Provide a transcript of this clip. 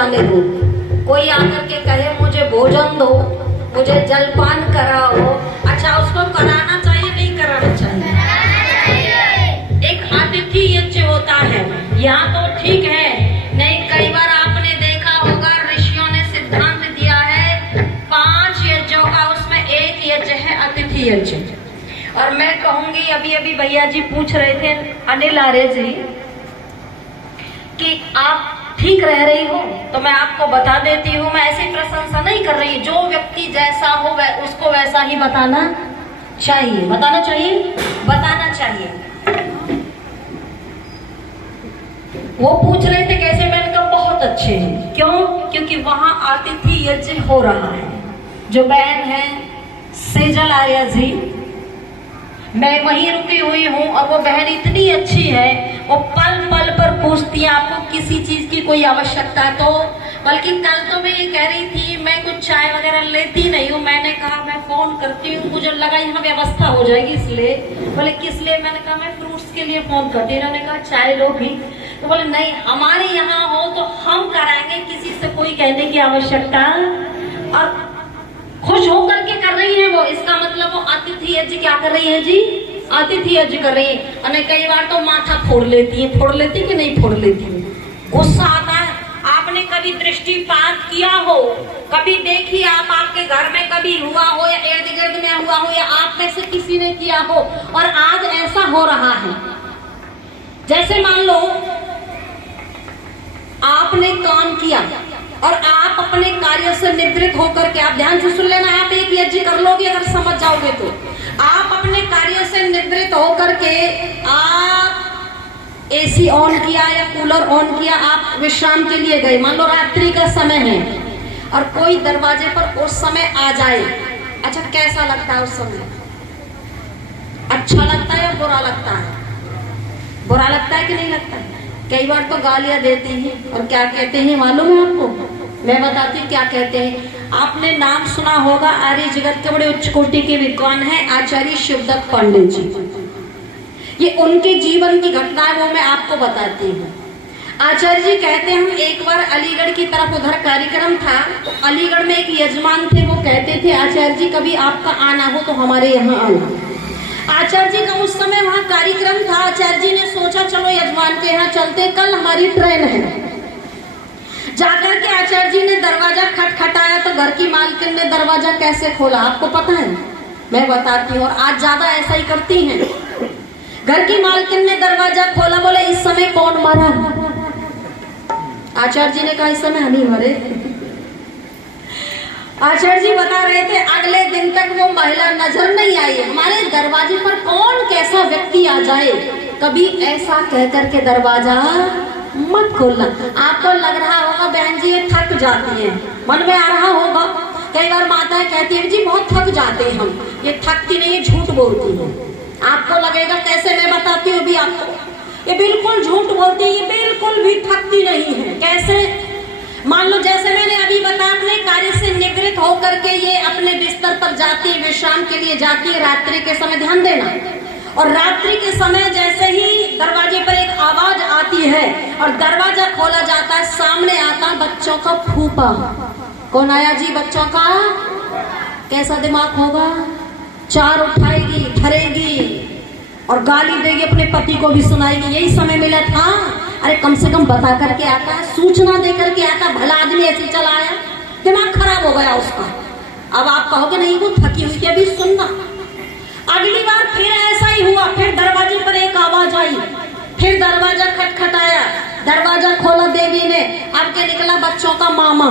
जाने दो। कोई आकर के कहे मुझे भोजन दो, मुझे जलपान कराओ, अच्छा उसको कराना चाहिए नहीं कराना चाहिए? एक आतिथ्य यज्ञ होता है, यहाँ तो ठीक है, नहीं कई बार आपने देखा होगा ऋषियों ने सिद्धांत दिया है 5 यज्ञों का, उसमें एक यज्ञ है अतिथि यज्ञ। और मैं कहूंगी अभी अभी भैया जी पूछ रहे थे अनिल आर्य जी कि आप ठीक रह रही हो, तो मैं आपको बता देती हूँ, मैं ऐसी प्रशंसा नहीं कर रही, जो व्यक्ति जैसा हो उसको वैसा ही बताना चाहिए, बताना चाहिए, बताना चाहिए। वो पूछ रहे थे कैसे, मैंने कहा बहुत अच्छे हैं। क्यों? क्योंकि वहां आतिथ्य यज्ञ हो रहा है। जो बहन है सेजल आर्या जी, मैं वहीं रुकी हुई हूँ और वो बहन इतनी अच्छी है, वो पल पल पर पूछती है आपको किसी चीज की कोई आवश्यकता है तो, बल्कि कल तो मैं ये कह रही थी मैं कुछ चाय वगैरह लेती नहीं हूँ, मैंने कहा मैं फोन करती हूँ, मुझे लगा यहाँ व्यवस्था हो जाएगी इसलिए। बोले किस लिए? मैंने कहा मैं फ्रूट्स के लिए फोन करती हूँ। उन्होंने कहा चाय लो भी, तो बोले नहीं हमारे यहाँ हो तो हम कराएंगे, किसी से कोई कहने की आवश्यकता, और खुश होकर के कर रही है वो, इसका मतलब वो अतिथि यज्ञ क्या कर रही है जी? अतिथि यज्ञ कर रही है। और कई बार तो माथा फोड़ लेती है, फोड़ लेती कि नहीं फोड़ लेती है, गुस्सा आता है। आपने कभी दृष्टिपात किया हो, कभी देखी आप आपके घर में कभी हुआ हो या इर्द गिर्द में हुआ हो या आप में से किसी ने किया हो, और आज ऐसा हो रहा है जैसे मान लो आपने काम किया और आप अपने कार्य से निवृत्त होकर के, आप ध्यान से सुन लेना, आप एक यज्ञ कर लोगे अगर समझ जाओगे तो, आप अपने कार्य से निवृत्त होकर के आप एसी ऑन किया या कूलर ऑन किया, आप विश्राम के लिए गए, मान लो रात्रि का समय है और कोई दरवाजे पर उस समय आ जाए, अच्छा कैसा लगता है उस समय? अच्छा लगता है या बुरा लगता है? बुरा लगता है कि नहीं लगता है? कई बार तो गालियां देते हैं, और क्या कहते हैं मालूम है आपको? मैं बताती हूँ क्या कहते हैं। आपने नाम सुना होगा, आर्य जगत के बड़े उच्च कोटि के विद्वान हैं आचार्य शिवदत्त पांडे जी। ये उनके जीवन की घटना है, वो मैं आपको बताती हूँ। आचार्य जी कहते हैं हम एक बार अलीगढ़ की तरफ उधर कार्यक्रम था, तो अलीगढ़ में एक यजमान थे, वो कहते थे आचार्य जी कभी आपका आना हो तो हमारे यहाँ आना। आचार्य जी का उस समय वहां कार्यक्रम था, आचार्य जी ने सोचा चलो यजमान के यहाँ चलते, कल हमारी ट्रेन है। जाकर के आचार्य जी ने दरवाजा खटखटाया तो घर की मालकिन ने दरवाजा कैसे खोला आपको पता है? मैं बताती हूँ, और आज ज्यादा ऐसा ही करती हैं। घर की मालकिन ने दरवाजा खोला, बोले इस समय कौन मरा? आचार्य जी ने कहा इस समय हनी मरे। आचार्य जी बता रहे थे अगले दिन तक वो महिला नजर नहीं आई। हमारे दरवाजे पर कौन कैसा व्यक्ति आ जाए, कभी ऐसा कहकर के दरवाजा मत खोलना। आपको लग रहा होगा बहन जी ये थक जाती है, मन में आ रहा होगा, कई बार माताएं कहती है जी बहुत थक जाते हैं हम, ये थकती नहीं है, झूठ बोलती है। आपको लगेगा कैसे, मैं बताती हूँ भी आपको, ये बिल्कुल झूठ बोलती है, ये बिल्कुल भी थकती नहीं है। कैसे? मान लो जैसे मैंने अभी बताया, अपने कार्य से निवृत्त होकर के ये अपने बिस्तर पर जाती है, विश्राम के लिए जाती है रात्रि के समय, ध्यान देना। और रात्रि के समय जैसे ही दरवाजे पर एक आवाज आती है और दरवाजा खोला जाता है, सामने आता बच्चों का फूफा। कौन आया जी? बच्चों का। कैसा दिमाग होगा? चार उठाएगी, धरेगी और गाली देगी, अपने पति को भी सुनाएगी, यही समय मिला था। अरे कम से कम बता करके आता है, सूचना दे करके आता, भला आदमी ऐसे चला आया, दिमाग खराब हो गया उसका। अब आप कहोगे नहीं वो थकी हुई थी, अभी सुनना। अगली बार फिर ऐसा ही हुआ, फिर दरवाजे पर एक आवाज आई, फिर दरवाजा खटखटाया, दरवाजा खोला देवी ने, अब के निकला बच्चों का मामा।